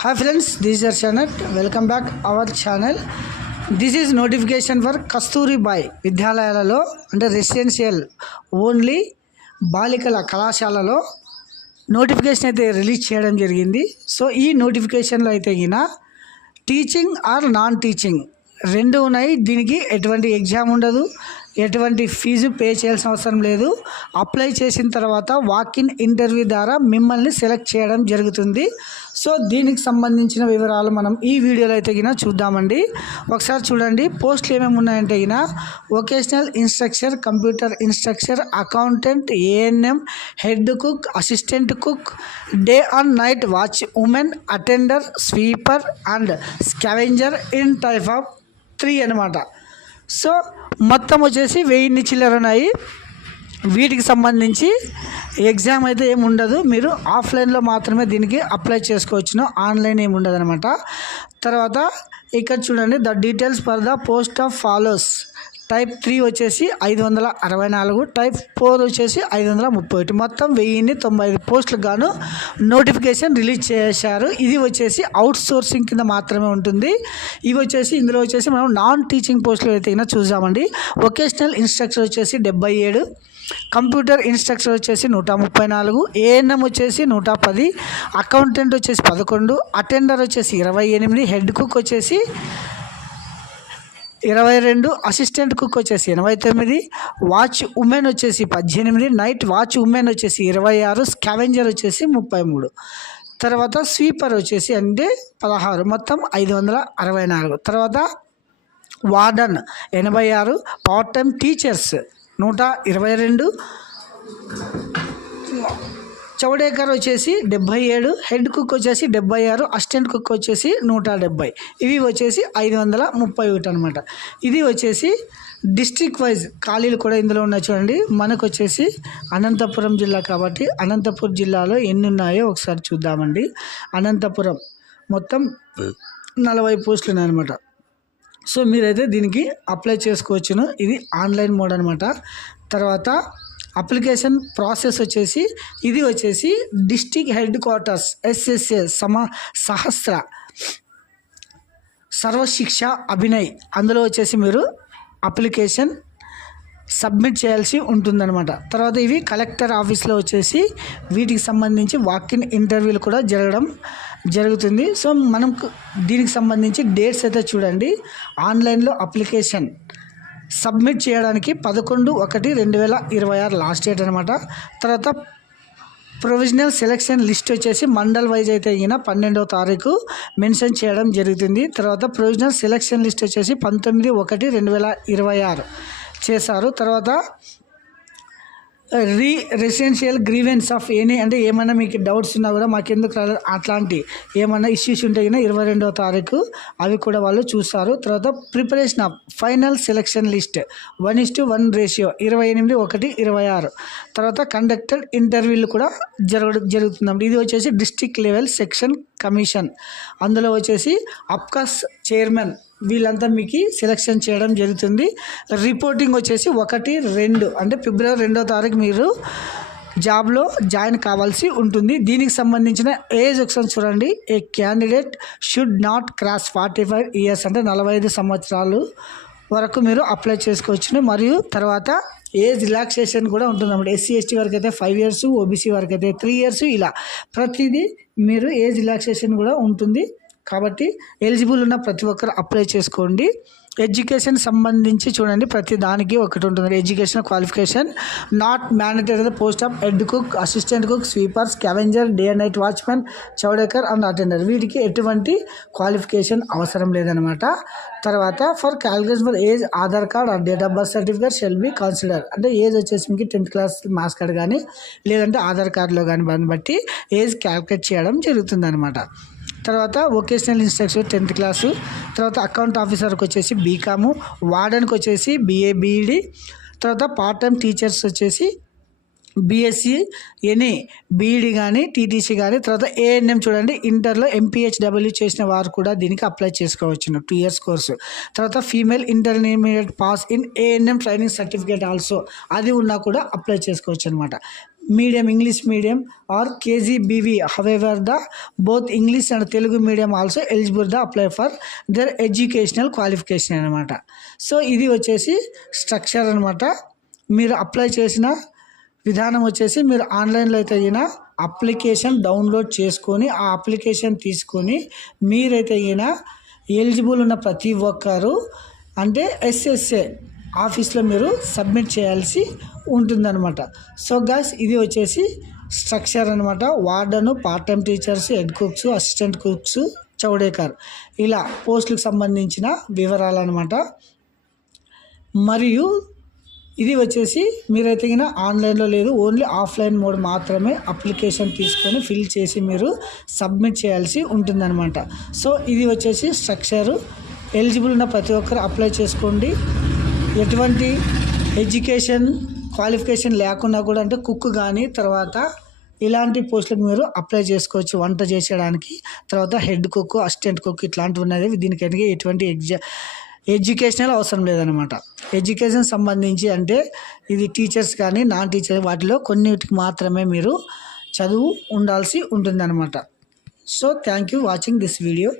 Hi friends, this is your channel. Welcome back our channel. This is notification for Kasturi Bai విద్యాలయాలలో అంటే residential only బాలికల కళాశాలలో notification అయితే release చేయడం జరిగింది. So ఈ నోటిఫికేషన్లో అయితే టీచింగ్ ఆర్ నాన్ టీచింగ్ రెండు ఉన్నాయి. దీనికి ఎటువంటి ఎగ్జామ్ ఉండదు, ఎటువంటి ఫీజు పే చేయాల్సిన అవసరం లేదు. అప్లై చేసిన తర్వాత వాక్-ఇన్ ఇంటర్వ్యూ ద్వారా మిమ్మల్ని సెలెక్ట్ చేయడం జరుగుతుంది. సో దీనికి సంబంధించిన వివరాలు మనం ఈ వీడియోలో అయితే చూద్దామండి. ఒకసారి చూడండి, పోస్టులు ఏమేమి ఉన్నాయంటే vocational instructor, computer instructor, accountant, ANM, head cook, assistant cook, day and night watch women, attender, sweeper and scavenger in type of 3 అనమాట. సో మొత్తం వచ్చేసి 1000 చిల్లర ఉన్నాయి. వీటికి సంబంధించి ఎగ్జామ్ అయితే ఏమి ఉండదు, మీరు ఆఫ్లైన్లో మాత్రమే దీనికి అప్లై చేసుకోవచ్చును, ఆన్లైన్ ఏమి ఉండదు అనమాట. తర్వాత ఇక్కడ చూడండి, the details for the post of follows. Type 3 వచ్చేసి 564, టైప్ 4 వచ్చేసి 531, మొత్తం 1095 పోస్టులకు గాను నోటిఫికేషన్ రిలీజ్ చేశారు. ఇది వచ్చేసి అవుట్ సోర్సింగ్ కింద మాత్రమే ఉంటుంది. ఇవి వచ్చేసి ఇందులో వచ్చేసి మనం నాన్ టీచింగ్ పోస్టులు అయితే చూసామండి. వొకేషనల్ ఇన్స్ట్రక్టర్ వచ్చేసి 77, కంప్యూటర్ ఇన్స్ట్రక్టర్ వచ్చేసి 134, ఏఎన్ఎం వచ్చేసి 110, అకౌంటెంట్ వచ్చేసి 11, అటెండర్ వచ్చేసి 28, హెడ్ కుక్ వచ్చేసి 22, అసిస్టెంట్ కుక్ వచ్చేసి 89, వాచ్ ఉమెన్ వచ్చేసి 18, నైట్ వాచ్ ఉమెన్ వచ్చేసి 26, స్కావెంజర్ వచ్చేసి 33, తర్వాత స్వీపర్ వచ్చేసి 16, మొత్తం 564. తర్వాత వార్డన్ 86, పార్ట్ టైం టీచర్స్ 122, చౌడేకర్ వచ్చేసి 77, హెడ్ కుక్ వచ్చేసి 76, అసిస్టెంట్ కుక్ వచ్చేసి 170. ఇవి వచ్చేసి 531 అనమాట. ఇది వచ్చేసి డిస్ట్రిక్ట్ వైజ్ ఖాళీలు కూడా ఇందులో ఉన్నాయి. చూడండి, మనకు వచ్చేసి అనంతపురం జిల్లా కాబట్టి అనంతపురం జిల్లాలో ఎన్ని ఉన్నాయో ఒకసారి చూద్దామండి. అనంతపురం మొత్తం 40 పోస్టులు ఉన్నాయన్నమాట. సో మీరైతే దీనికి అప్లై చేసుకోవచ్చును. ఇది ఆన్లైన్ మోడ్ అనమాట. తర్వాత అప్లికేషన్ ప్రాసెస్ వచ్చేసి ఇది వచ్చేసి డిస్ట్రిక్ట్ హెడ్ క్వార్టర్స్ ఎస్ఎస్ఏ సహస్ర సర్వశిక్ష అభినయ్, అందులో వచ్చేసి మీరు అప్లికేషన్ సబ్మిట్ చేయాల్సి ఉంటుందన్నమాట. తర్వాత ఇవి కలెక్టర్ ఆఫీస్లో వచ్చేసి వీటికి సంబంధించి వాక్-ఇన్ ఇంటర్వ్యూలు కూడా జరుగుతుంది. సో మనం దీనికి సంబంధించి డేట్స్ అయితే చూడండి. ఆన్లైన్లో అప్లికేషన్ సబ్మిట్ చేయడానికి 11/1/2026 లాస్ట్ డేట్ అనమాట. తర్వాత ప్రొవిజనల్ సెలెక్షన్ లిస్ట్ వచ్చేసి మండల్ వైజ్ అయితే 12వ తారీఖు మెన్షన్ చేయడం జరుగుతుంది. తర్వాత ప్రొవిజనల్ సెలెక్షన్ లిస్ట్ వచ్చేసి 19/1/2026 చేశారు. తర్వాత రెసిడెన్షియల్ గ్రీవెన్స్ ఆఫ్ ఎనీ అంటే ఏమైనా మీకు డౌట్స్ ఉన్నా కూడా మాకు ఎందుకు రాలేదు అట్లాంటి ఏమైనా ఇష్యూస్ ఉంటే 22వ తారీఖు అవి కూడా వాళ్ళు చూస్తారు. తర్వాత preparation of final selection list 1:1 ratio 28/1/26. తర్వాత కండక్టెడ్ ఇంటర్వ్యూలు కూడా జరుగుతుందండి. ఇది వచ్చేసి డిస్ట్రిక్ట్ లెవెల్ సెక్షన్ కమిషన్, అందులో వచ్చేసి అప్కాస్ చైర్మన్ వీళ్ళంతా మీకు సెలెక్షన్ చేయడం జరుగుతుంది. రిపోర్టింగ్ వచ్చేసి 1-2 అంటే ఫిబ్రవరి 2వ తారీఖు మీరు జాబ్లో జాయిన్ కావాల్సి ఉంటుంది. దీనికి సంబంధించిన ఏజ్ ఒకసారి చూడండి. A candidate should not cross 45 years అంటే 45 సంవత్సరాలు వరకు మీరు అప్లై చేసుకోవచ్చును. మరియు తర్వాత ఏజ్ రిలాక్సేషన్ కూడా ఉంటుందన్నమాట. ఎస్సీ ఎస్టీ వరకు అయితే 5 ఇయర్స్, ఓబీసీ వరకు అయితే 3 ఇయర్స్, ఇలా ప్రతిదీ మీరు ఏజ్ రిలాక్సేషన్ కూడా ఉంటుంది. కాబట్టి ఎలిజిబుల్ ఉన్న ప్రతి ఒక్కరు అప్లై చేసుకోండి. ఎడ్యుకేషన్ సంబంధించి చూడండి, ప్రతి దానికి ఒకటి ఉంటుంది. Education qualification not mandatory post of head cook, assistant cook, sweeper, scavenger, day and night watchmen, చౌడేకర్ అండ్ అటెండర్, వీటికి ఎటువంటి క్వాలిఫికేషన్ అవసరం లేదనమాట. తర్వాత for calculation for age Aadhaar card or date of birth certificate shall be consider అంటే age వచ్చేసి మీకు 10th class marks card కానీ లేదంటే ఆధార్ కార్డులో కానీ దాన్ని బట్టి ఏజ్ క్యాలిక్యులేట్ చేయడం జరుగుతుంది. తర్వాత వొకేషనల్ ఇన్స్ట్రక్టర్ 10th క్లాసు, తర్వాత అకౌంట్ ఆఫీసర్కి వచ్చేసి బీకాము, వార్డెన్కి వచ్చేసి BA BEd, తర్వాత పార్ట్ టైం టీచర్స్ వచ్చేసి BSc ఎనీ బీఈడి కానీ టీటీసీ కానీ. తర్వాత ఏఎన్ఎం చూడండి, ఇంటర్లో MPHW చేసిన వారు కూడా దీనికి అప్లై చేసుకోవచ్చును, 2 ఇయర్స్ కోర్సు. తర్వాత female intermediate pass in ANM training certificate also అది ఉన్నా కూడా అప్లై చేసుకోవచ్చు అనమాట. medium, English medium or KGBV. However, the both English and Telugu medium also eligible to apply for their educational qualification అనమాట. So ఇది వచ్చేసి structure అనమాట. మీరు అప్లై చేసిన విధానం వచ్చేసి మీరు ఆన్లైన్లో అయితే అయినా అప్లికేషన్ డౌన్లోడ్ చేసుకొని ఆ అప్లికేషన్ తీసుకొని మీరైతే అయినా ఎలిజిబుల్ ఉన్న ప్రతి ఒక్కరు అంటే SSA ఆఫీస్లో మీరు సబ్మిట్ చేయాల్సి ఉంటుందన్నమాట. సో గాయ్స్ ఇది వచ్చేసి స్ట్రక్చర్ అనమాట. Warden, part time teachers, head cooks, assistant cooks, చౌడేకర్ ఇలా పోస్టులకు సంబంధించిన వివరాలు అనమాట. మరియు ఇది వచ్చేసి మీరైతే కింద ఆన్లైన్లో లేదు, ఓన్లీ ఆఫ్లైన్ మోడ్ మాత్రమే అప్లికేషన్ తీసుకొని ఫిల్ చేసి మీరు సబ్మిట్ చేయాల్సి ఉంటుందన్నమాట. సో ఇది వచ్చేసి స్ట్రక్చరు. ఎలిజిబుల్ ఉన్న ప్రతి ఒక్కరు అప్లై చేసుకోండి. ఎటువంటి ఎడ్యుకేషన్ క్వాలిఫికేషన్ లేకున్నా కూడా అంటే కుక్ కానీ తర్వాత ఇలాంటి పోస్టులకు మీరు అప్లై చేసుకోవచ్చు. వంట చేసేయడానికి తర్వాత హెడ్ కుక్, అసిస్టెంట్ కుక్ ఇట్లాంటివి ఉన్నది. దీనికి ఎటువంటి ఎడ్యుకేషనల్ అవసరం లేదనమాట. ఎడ్యుకేషన్ సంబంధించి అంటే ఇది టీచర్స్ కానీ నాన్ టీచర్ వాటిలో కొన్నిటికి మాత్రమే మీరు చదువు ఉండాల్సి ఉంటుందన్నమాట. So thank you watching this video.